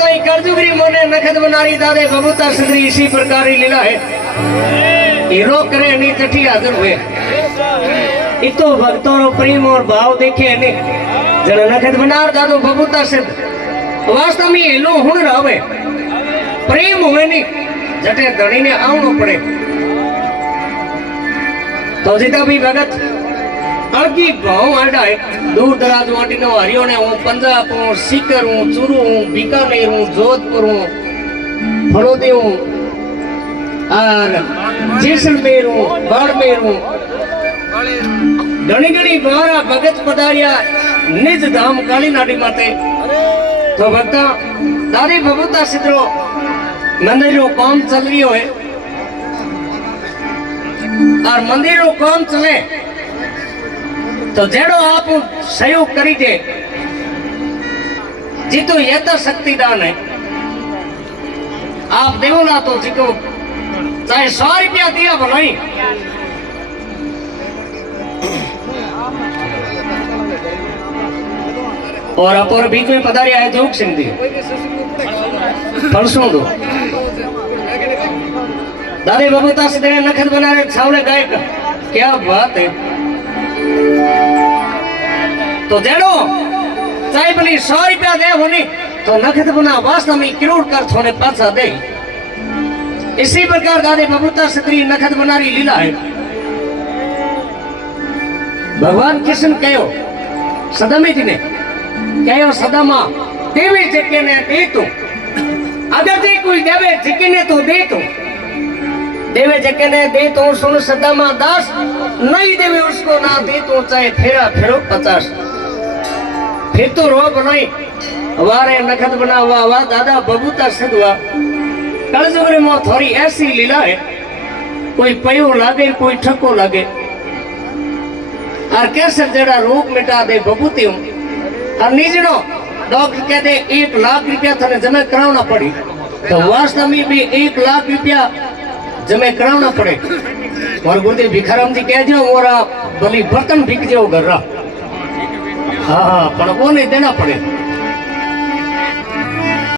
वास्ता ही करजुगरी मोने नखद बनारी दादे बबूता सदरी इसी प्रकार ही लीला है हीरो करे नहीं चठी हाजिर हुए इतो भक्तों रो प्रेम और भाव देखे नहीं जन नखद बनार दादो बबूता सिद्ध वास्तव में हेलो हुन रहे प्रेम हुए नहीं जटे धनी ने आवनो पड़े तो जिता भी भगत अड़की भाव आडाए दूर दराज वाटी नो हरियो ने हूँ पंजाब हूँ सीकर हूँ चूरू हूँ बीकानेर हूँ जोधपुर हूँ फलोदी हूँ और जैसलमेर हूँ बाड़मेर हूँ घनी घनी बारा भगत पधारिया निज धाम काली नाडी माते तो भक्ता दादी बबूता सिद्धरो मंदिरों काम चल रही है और मंदिरों काम चले तो जेड़ो आप सहयोग करी दे जी तो यह तो शक्तिदान है आप देवो ना तो जी को चाहे 100 रुपया दिया भलाई और अपोर बीच में पधारिया है जोग सिंह दी परसों दो दादी बबूता से नखद बना रहे छावड़े गायक क्या बात है तो जेड़ो चाहे भली 100 रुपया दे होनी तो नखद बना वास्तव में करोड़ कर थोने पासा दे इसी प्रकार दादी बबूता सत्री नखद बनारी लीला है भगवान कृष्ण कहो सदमे जी ने कहो सदमा देवे जके ने दे तो अगर दे कोई देवे जके ने तो दे तो देवे जके ने दे तो सुन सदामा दास नहीं देवे उसको ना दे तो चाहे फेरा फेरो 50 फिर तो रोब नहीं वारे नखद बना हुआ वाह दादा बबूता सिद्ध हुआ कलजुगरे में थोड़ी ऐसी लीला है कोई पयो लागे कोई ठको लागे और कैसे जड़ा रोग मिटा दे बबूती हूँ और निजनो डॉक्टर कहते 1 लाख रुपया थाने जमा कराना पड़ी तो वास्तव में भी 1 लाख रुपया जमे कराना पड़े और गुरुदेव भिखाराम जी कह जो मोरा भली बर्तन बिक जाओ घर हाँ हाँ पर वो नहीं देना पड़े